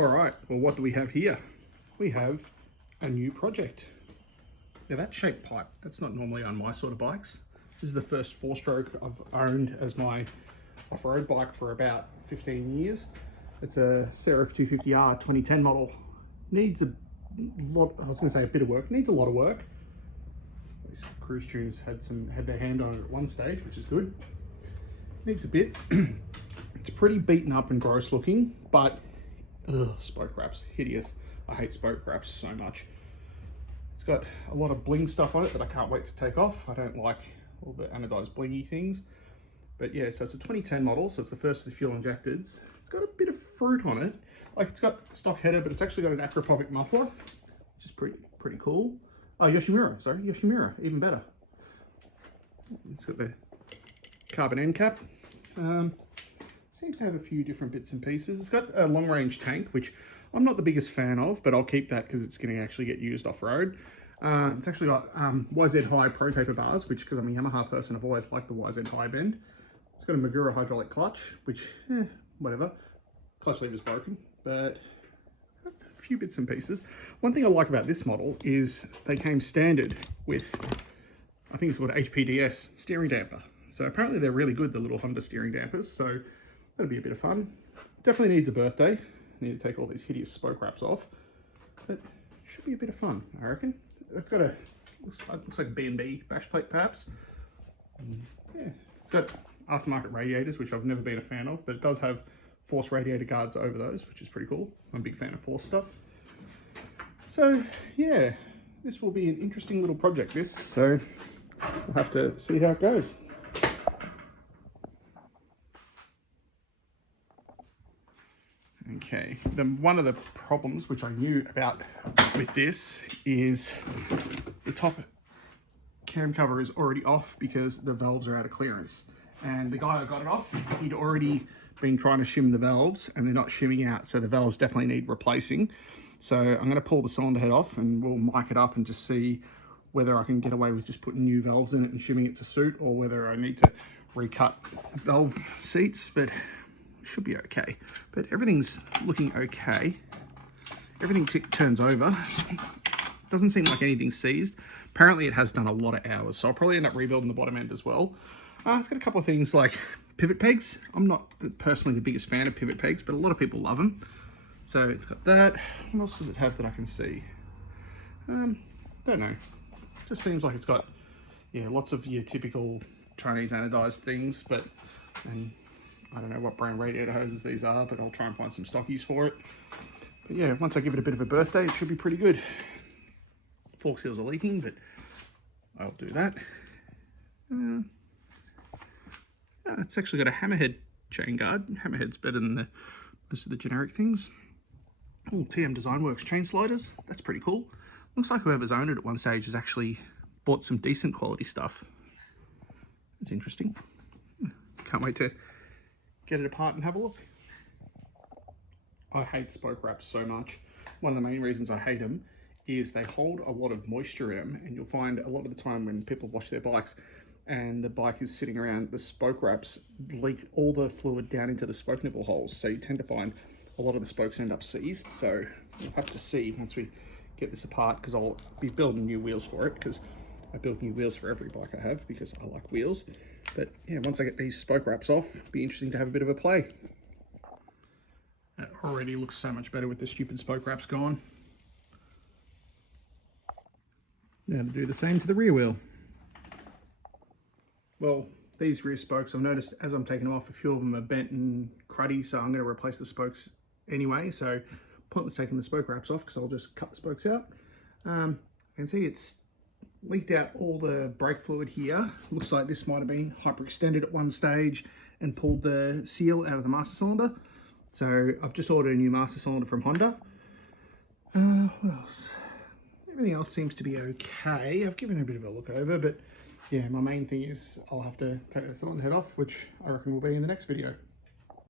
All right, well, what do we have here? We have a new project. Now that shaped pipe, that's not normally on my sort of bikes. This is the first four-stroke I've owned as my off-road bike for about 15 years. It's a CRF250R 2010 model. Needs a lot, I was gonna say a bit of work, needs a lot of work. These Cruise Tunes had their hand on it at one stage, which is good. Needs a bit. It's pretty beaten up and gross looking, but spoke wraps, hideous. I hate spoke wraps so much. It's got a lot of bling stuff on it that I can't wait to take off. I don't like all the anodized blingy things. But yeah, so it's a 2010 model, so it's the first of the fuel injecteds. It's got a bit of fruit on it. Like, it's got stock header, but it's actually got an acropovic muffler, which is pretty cool. Oh, Yoshimura, sorry, Yoshimura, even better. It's got the carbon end cap. Seems to have a few different bits and pieces. It's got a long range tank, which I'm not the biggest fan of, but I'll keep that because it's going to actually get used off-road. It's actually got YZ High Pro Taper bars, which, because I'm a Yamaha person, I've always liked the YZ High bend. It's got a Magura hydraulic clutch, which, whatever. Clutch lever's broken, but a few bits and pieces. One thing I like about this model is they came standard with, I think it's called HPDS steering damper. So apparently they're really good, the little Honda steering dampers, so that'll be a bit of fun. Definitely needs a birthday. Need to take all these hideous spoke wraps off, but should be a bit of fun, I reckon. It's got a, looks like a B&B bash plate perhaps. Yeah, it's got aftermarket radiators, which I've never been a fan of, but it does have Force radiator guards over those, which is pretty cool. I'm a big fan of Force stuff. So yeah, this will be an interesting little project, this, so we'll have to see how it goes. Okay, one of the problems which I knew about with this is the top cam cover is already off because the valves are out of clearance. And the guy I got it off, he'd already been trying to shim the valves and they're not shimming out, so the valves definitely need replacing. So I'm going to pull the cylinder head off and we'll mic it up and just see whether I can get away with just putting new valves in it and shimming it to suit, or whether I need to recut valve seats, but should be okay. But everything's looking okay. Everything turns over. Doesn't seem like anything's seized. Apparently it has done a lot of hours, so I'll probably end up rebuilding the bottom end as well. It's got a couple of things like pivot pegs. I'm not personally the biggest fan of pivot pegs, but a lot of people love them. So it's got that. What else does it have that I can see? Don't know. Just seems like it's got, yeah, lots of your typical Chinese anodized things, but, and I don't know what brand radiator hoses these are, but I'll try and find some stockies for it. But yeah, once I give it a bit of a birthday, it should be pretty good. Fork seals are leaking, but I'll do that. It's actually got a hammerhead chain guard. Hammerhead's better than most of the generic things. Oh, TM Design Works chain sliders. That's pretty cool. Looks like whoever's owned it at one stage has actually bought some decent quality stuff. That's interesting. Can't wait to get it apart and have a look. I hate spoke wraps so much. One of the main reasons I hate them is they hold a lot of moisture in them, and you'll find a lot of the time when people wash their bikes and the bike is sitting around, the spoke wraps leak all the fluid down into the spoke nipple holes, so you tend to find a lot of the spokes end up seized. So we'll have to see once we get this apart, because I'll be building new wheels for it, because I build new wheels for every bike I have because I like wheels. But yeah, once I get these spoke wraps off, it'll be interesting to have a bit of a play. It already looks so much better with the stupid spoke wraps gone. Now to do the same to the rear wheel. Well, these rear spokes, I've noticed as I'm taking them off, a few of them are bent and cruddy, so I'm going to replace the spokes anyway. So pointless taking the spoke wraps off because I'll just cut the spokes out. You can see it's leaked out all the brake fluid here. Looks like this might have been hyperextended at one stage and pulled the seal out of the master cylinder. So I've just ordered a new master cylinder from Honda. What else? Everything else seems to be okay. I've given it a bit of a look over, but yeah, my main thing is I'll have to take the cylinder head off, which I reckon will be in the next video.